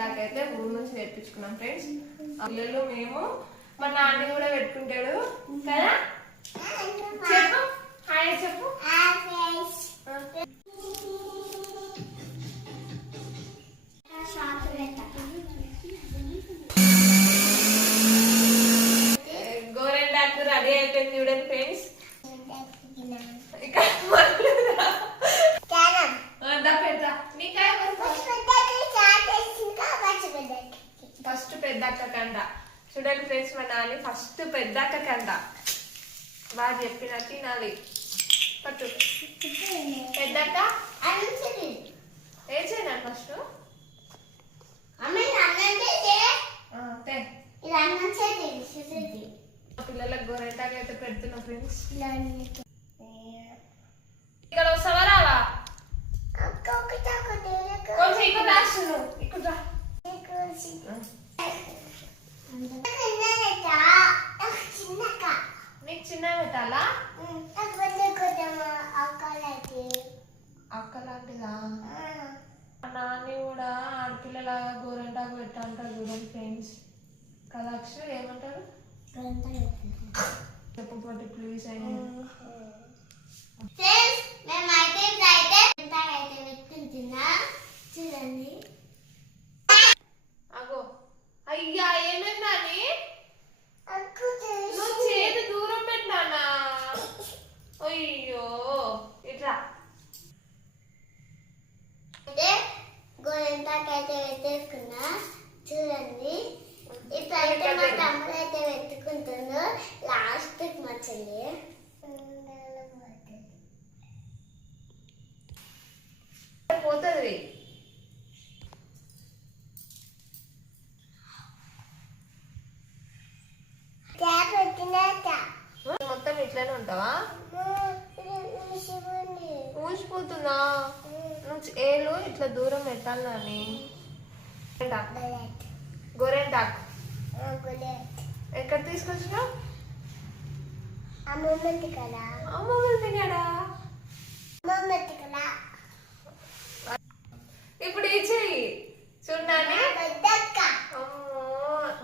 గోరెంటాకు అయితే ఊరు నుంచి తెప్పించుకున్నాం ఫ్రెండ్స్. పిల్లలు మేము మా నాన్న కూడా పెట్టుకుంటాడు కదా. చెప్పు హాయ్ చెప్పు. గోరెంటాకు రెడీ అయిపోయింది చూడండి ఫ్రెండ్స్. ఫస్ట్ పెద్దక్క కంట చూడండి ఫ్రెండ్స్. మా నాని ఫస్ట్ పెద్దక్క కంట బాగా చెప్పినట్టు తినాలి. పట్టు పెద్దక్క ఏం చేయను ఫస్ట్ పిల్లలకు గోరెంటాకు అయితే పెడుతున్నా ఫ్రెండ్స్. ఇక్కడ వస్తావా రావా? కొంచెం ఇక్కడ రాసు ఇక్కడ రా. నీకు చిన్న పెట్టాలా? అక్క లాంటిదా? నాన్ని కూడా ఆడపిల్లలాగా గోరెంటాకు పెట్టాలంటారు చూడండి ఫ్రెండ్స్ కదా. అక్షర ఏమంటారు చెప్పండి ప్లీజ్. అయినా చూడండి అగో అయ్యా ఏమైందా అని నువ్వు చేతి దూరం పెట్టినానా? అయ్యో ఇట్లా గోరెంటాకైతే పెట్టేసుకున్నా చూడండి. ఇప్పుడైతే మా తమ్ముడు అయితే పెట్టుకుంటుందో లాస్ట్ మా చెల్లి పోతుంది. మొత్తం ఇట్లానే ఉంటావా? ఊసిపోతుందా? నువ్వు ఏలు ఇట్లా దూరం పెట్టాలని. గోరెంటాకు ఎక్కడ తీసుకొచ్చినావు? అమ్మమ్మ కదా. ఇప్పుడు ఈ చెయ్యి చూడండి.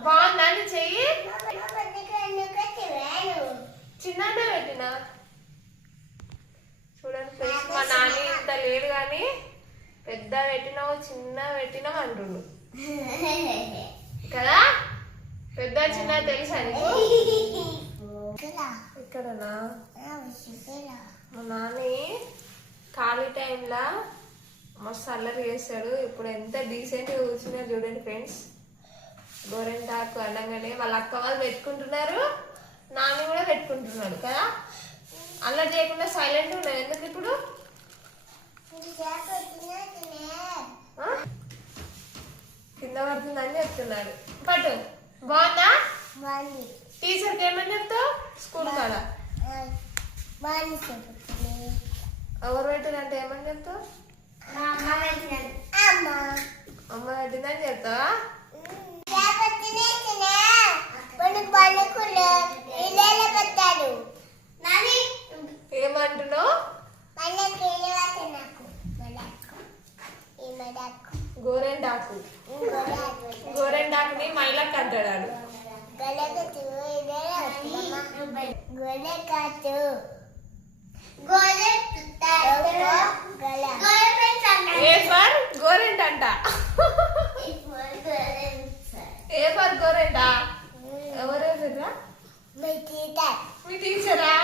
బాగుందా చెయ్యి? చిన్న పెట్టినా చూడండి ఫ్రెండ్స్. మా నాని ఇంత లేడు కానీ పెద్ద పెట్టినావు చిన్న పెట్టినావు అంటుండు కదా. పెద్ద చిన్న తెలుసా నీకు? ఇక్కడనా? మా నాని ఖాళీ టైంలో మస్తు అల్లరి చేస్తాడు. ఇప్పుడు ఎంత డీసెంట్గా కూర్చున్నా చూడండి ఫ్రెండ్స్. గోరెంటాకు అనగానే వాళ్ళ అక్క వాళ్ళు పెట్టుకుంటున్నారు, నాని కూడా పెట్టుకుంటున్నాడు కదా. అల్లరి చేయకుండా సైలెంట్ ఉన్నాడు. ఎందుకు ఇప్పుడు? కింద పడుతుందని చెప్తున్నాడు. పట్టు బాగుందా? టీచర్కి ఏమని చెప్తావు స్కూల్ కాదా? ఎవరు పెట్టినంటే ఏమని చెప్తావు? అమ్మ పెట్టిందని చెప్తావా? ఏమంటున్నావు? గోరెంటాకు గోరెంటాకుని మైలక్ అంటాడు. గోరెంట్ అంట. ఏ ఫర్ గోరెంటా? ఎవరెవరా? మీ టీచరా?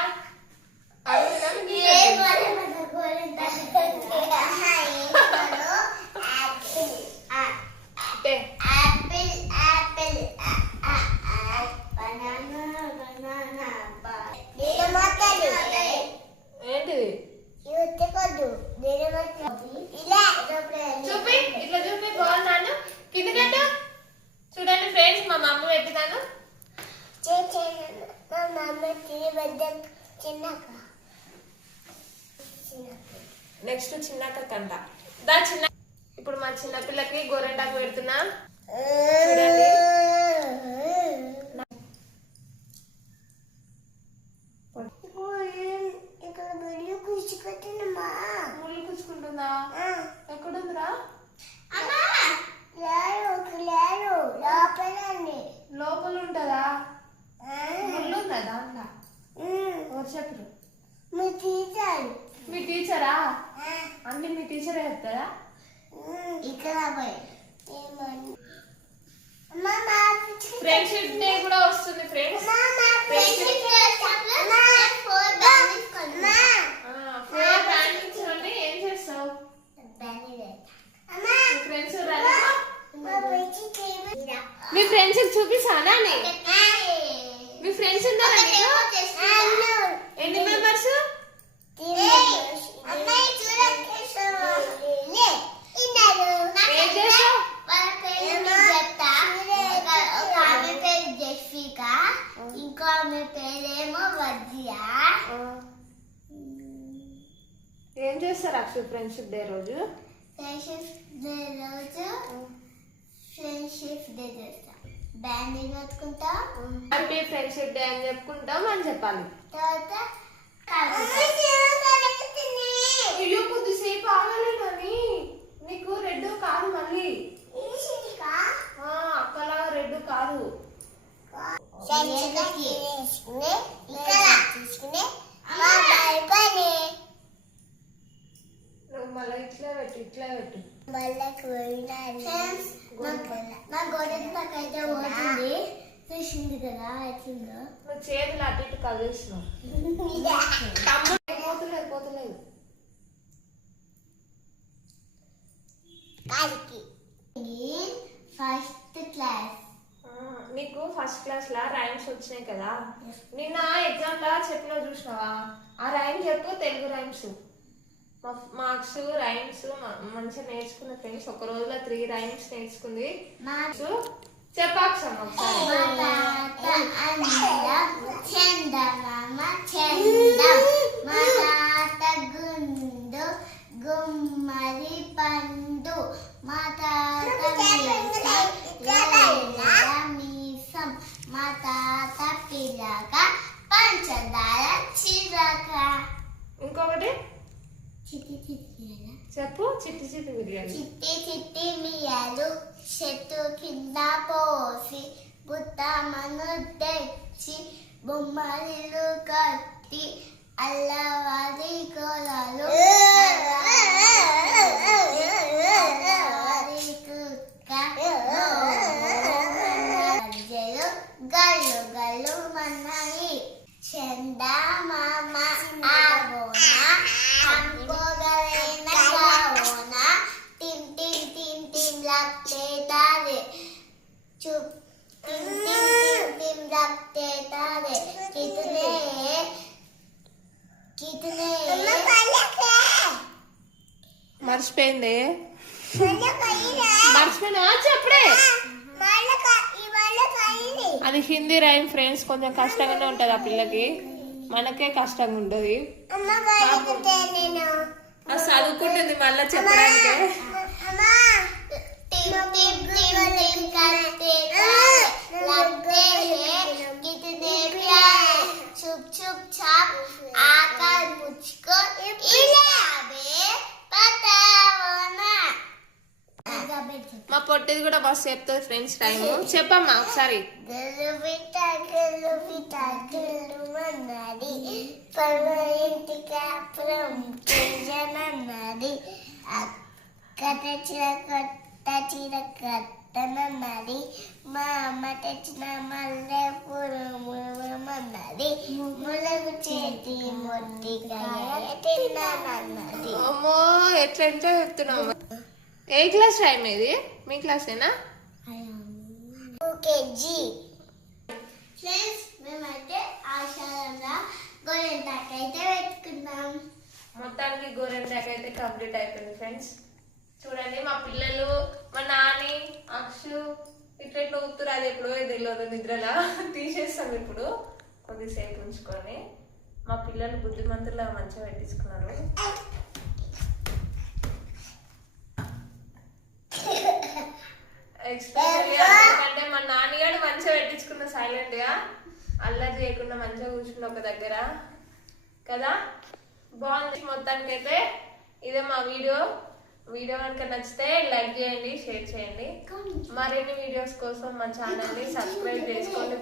ఏంటిది? చూపి ఇట్లా చూపి. బాగున్నాను కిందకట్టు. చూడండి ఫ్రెండ్స్ మా మమ్మీ పెట్టినాను. నెక్స్ట్ చిన్నక్క కంట దా చిన్న. ఇప్పుడు మా చిన్న పిల్లకి గోరెంటాకు పెడుతున్నా చూడండి. ముళ్ళు కూర్చుకుంటుందా? ఎక్కడుందిరా? ఫ్రెండ్షిప్ డే కూడా వస్తుంది ఫ్రెండ్స్. ఏం చేస్తావు? ఫ్రెండ్స్ మీ ఫ్రెండ్స్ చూపిస్తానా? మీ ఫ్రెండ్స్ ఉన్నారా నీకు? ఎన్ని మెంబర్స్? ఇంకో ఆమె పేరేమో వజ్జియా. ఏం చేస్తారు అక్షు ఫ్రెండ్షిప్ డే రోజు? ఫ్రెండ్షిప్ డే రోజు ఫ్రెండ్షిప్ డే చేస్తాం. బ్యాండింగ్ కొట్టుకుంటాం. హ్యాపీ ఫ్రెండ్షిప్ డే అని చెప్పుకుంటాం అని చెప్పాలి. తర్వాత అయ్యో కొద్దిసేపు ఆగాలి కానీ నీకు రెడ్ కాదు మళ్ళీ అక్కలాగా రెడ్ కాదు. నువ్వు మళ్ళీ ఇట్లా పెట్టు మా గోడకైతే పోతుంది. చూసింది కదా ఎట్లుందో. నువ్వు చేతులు అటు ఇటు కలిసినావు. పోతలేదు. First class. నీకు ఫస్ట్ క్లాస్ లా రైమ్స్ వచ్చినాయి కదా. నిన్న ఎగ్జామ్ లా చెప్పినా చూసినావా? ఆ రైమ్ చెప్పు, తెలుగు రైమ్స్. మార్క్స్ రైమ్స్ మంచిగా నేర్చుకున్న ఫ్రెండ్స్. ఒక రోజులో 3 రైమ్స్ నేర్చుకుంది. చెప్పాక్షం గుమ్మరి పండు మా తాత మీసం మా తాత పిల్లక పంచదార చిరక. ఇంకొకటి చిట్టి చిట్టి చెప్పు. చిట్టి చిట్టి బిర్యానీ. చిట్టి చిట్టి మియాలు చెట్టు కింద పోసి బుట్టమను తెచ్చి బొమ్మలు కట్టి అల్లవారి గోళాలు గల్లు గల్లు మన్నాయి చందా మామ ఆవోన అంబోగలైన గావోన team team team team లక్తే Taare चुप टिम टिम टिम टिम लगते तारे कितने कितने మర్చిపోయింది. మర్చిపోయినా చెప్పడే. అది హిందీ రైమ్ ఫ్రెండ్స్. కొంచెం కష్టంగానే ఉంటది ఆ పిల్లకి, మనకే కష్టంగా ఉంటది. అది చదువుకుంటుంది మళ్ళా చెప్పడానికి. మా పొట్టిది కూడా మస్తు చెప్తుంది ఫ్రెండ్స్ టైం. చెప్పమ్మా ఒకసారి. చీర కట్టనన్నది మా అమ్మ తెచ్చిన మల్లె పూలమన్నది ములగు చేతి మొట్టికాయ తిన్నానన్నది. అమ్మో ఎట్లా చెప్తున్నావు. ఏ క్లాస్ టైం ఇది? మీ క్లాసేనా? కేజీ. ఫ్రెండ్స్ మేమైతే ఆశాలంగా గోరెంటాకైతే పెట్టుకున్నాం. మొత్తానికి గోరెంటాక్ అయితే కంప్లీట్ అయిపోయింది ఫ్రెండ్స్. చూడండి మా పిల్లలు, మా నాని, అక్షు ఇట్లా ఊతురు. అది ఎప్పుడో తెలియదు, నిద్రలా తీసేస్తాం ఇప్పుడు కొద్దిసేపు ఉంచుకొని. మా పిల్లలు బుద్ధిమంతులా మంచిగా పెట్టించుకున్నారు. ఎక్స్పెషల్లీ ఎందుకంటే మా నాన్నగాడు మంచిగా పెట్టించుకున్న సైలెంట్ గా, అల్లరి చేయకుండా మంచిగా కూర్చున్న ఒక దగ్గర కదా. బాగుంది. మొత్తానికైతే ఇదే మా వీడియో. వీడియో కనుక నచ్చితే లైక్ చేయండి, షేర్ చేయండి. మరిన్ని వీడియోస్ కోసం మా ఛానల్ ని సబ్స్క్రైబ్ చేసుకోండి.